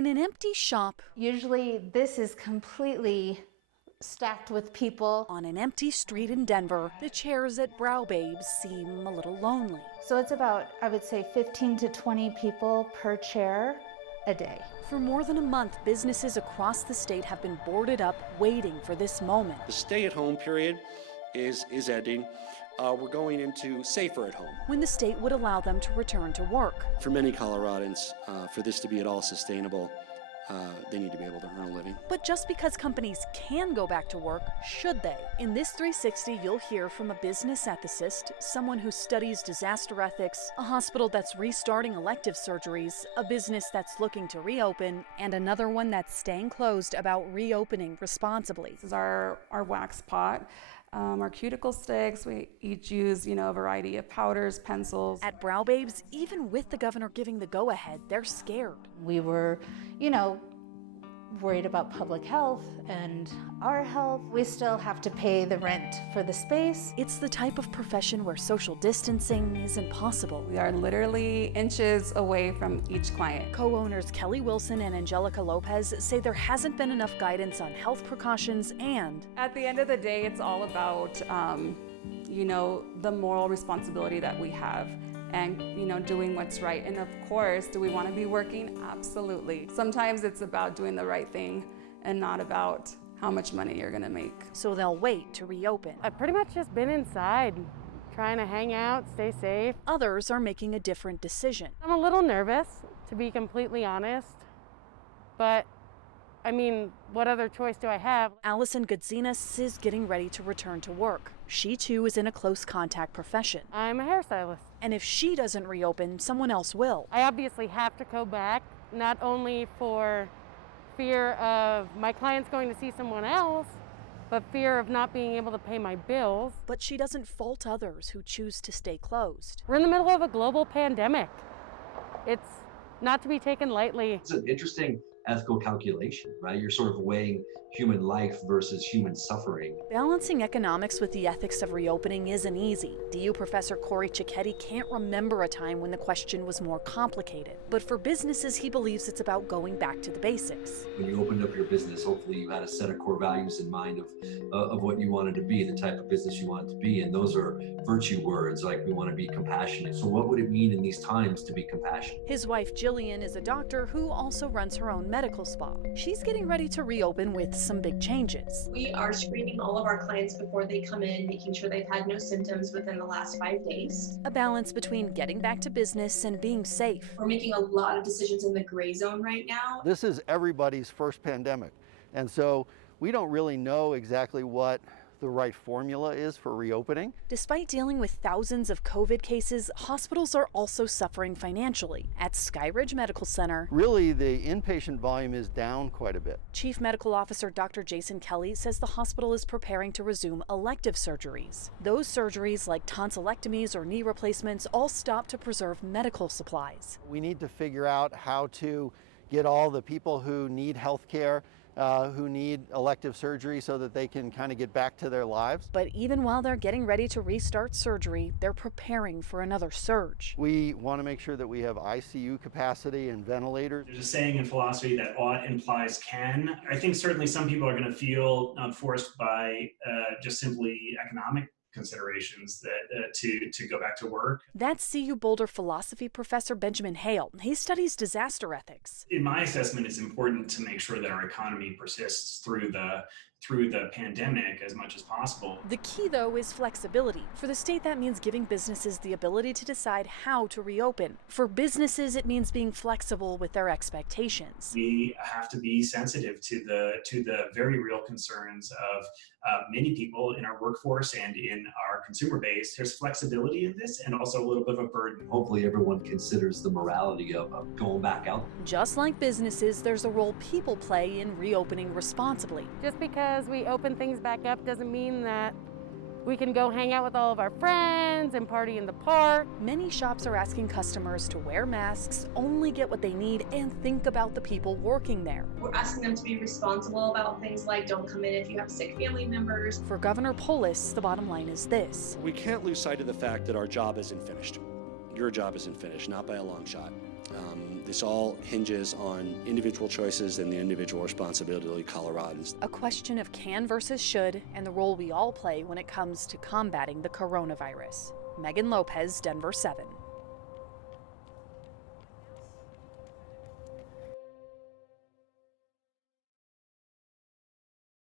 In an empty shop, Usually this is completely stacked with people. on an empty street in Denver, the chairs at Brow Babes seem a little lonely. So it's about, I would say, 15 to 20 people per chair a day. For more than a month, businesses across the state have been boarded up waiting for this moment. The stay-at-home period is ending. We're going into safer at home. When the state would allow them to return to work. For many Coloradans, for this to be at all sustainable, they need to be able to earn a living. But just because companies can go back to work, should they? In this 360, you'll hear from a business ethicist, someone who studies disaster ethics, a hospital that's restarting elective surgeries, a business that's looking to reopen, and another one that's staying closed about reopening responsibly. This is our wax pot. Our cuticle sticks, we each use, a variety of powders, pencils. At Brow Babes, even with the governor giving the go-ahead, they're scared. We were, worried about public health and our health. We still have to pay the rent for the space. It's the type of profession where social distancing isn't possible. We are literally inches away from each client. Co-owners Kelly Wilson and Angelica Lopez say there hasn't been enough guidance on health precautions, and at the end of the day, it's all about, the moral responsibility that we have and, doing what's right. And of course, do we want to be working? Absolutely. Sometimes it's about doing the right thing and not about how much money you're going to make. So they'll wait to reopen. I've pretty much just been inside, trying to hang out, stay safe. Others are making a different decision. I'm a little nervous, to be completely honest, but what other choice do I have? Allison Goodzinas is getting ready to return to work. She too is in a close contact profession. I'm a hairstylist. And if she doesn't reopen, someone else will. I obviously have to go back, not only for fear of my clients going to see someone else, but fear of not being able to pay my bills. But she doesn't fault others who choose to stay closed. We're in the middle of a global pandemic. It's not to be taken lightly. It's an interesting ethical calculation, right? You're sort of weighing human life versus human suffering. Balancing economics with the ethics of reopening isn't easy. DU professor Corey Cicchetti can't remember a time when the question was more complicated. But for businesses, he believes it's about going back to the basics. When you opened up your business, hopefully you had a set of core values in mind of what you wanted to be, the type of business you wanted to be. And those are virtue words, like we want to be compassionate. So what would it mean in these times to be compassionate? His wife Jillian is a doctor who also runs her own medical spa. She's getting ready to reopen with some big changes. We are screening all of our clients before they come in, making sure they've had no symptoms within the last 5 days. A balance between getting back to business and being safe. We're making a lot of decisions in the gray zone right now. This is everybody's first pandemic, and so we don't really know exactly what the right formula is for reopening. Despite dealing with thousands of COVID cases, hospitals are also suffering financially. At Skyridge Medical Center, really, the inpatient volume is down quite a bit. Chief Medical Officer Dr. Jason Kelly says the hospital is preparing to resume elective surgeries. Those surgeries, like tonsillectomies or knee replacements, all stop to preserve medical supplies. We need to figure out how to get all the people who need health care, who need elective surgery so that they can kind of get back to their lives. But even while they're getting ready to restart surgery, they're preparing for another surge. We want to make sure that we have ICU capacity and ventilators. There's a saying in philosophy that ought implies can. I think certainly some people are going to feel forced by just simply economic considerations that to go back to work. That's CU Boulder philosophy professor Benjamin Hale. He studies disaster ethics. In my assessment, it's important to make sure that our economy persists through the pandemic as much as possible. The key, though, is flexibility. For the state, that means giving businesses the ability to decide how to reopen. For businesses, it means being flexible with their expectations. We have to be sensitive to the very real concerns of many people in our workforce and in our consumer base. There's flexibility in this and also a little bit of a burden. Hopefully everyone considers the morality of going back out. Just like businesses, there's a role people play in reopening responsibly. Just because we open things back up doesn't mean that we can go hang out with all of our friends and party in the park. Many shops are asking customers to wear masks, only get what they need, and think about the people working there. We're asking them to be responsible about things like don't come in if you have sick family members. For Governor Polis, the bottom line is this. We can't lose sight of the fact that our job isn't finished. Your job isn't finished, not by a long shot. This all hinges on individual choices and the individual responsibility of Coloradans. A question of can versus should, and the role we all play when it comes to combating the coronavirus. Megan Lopez, Denver 7.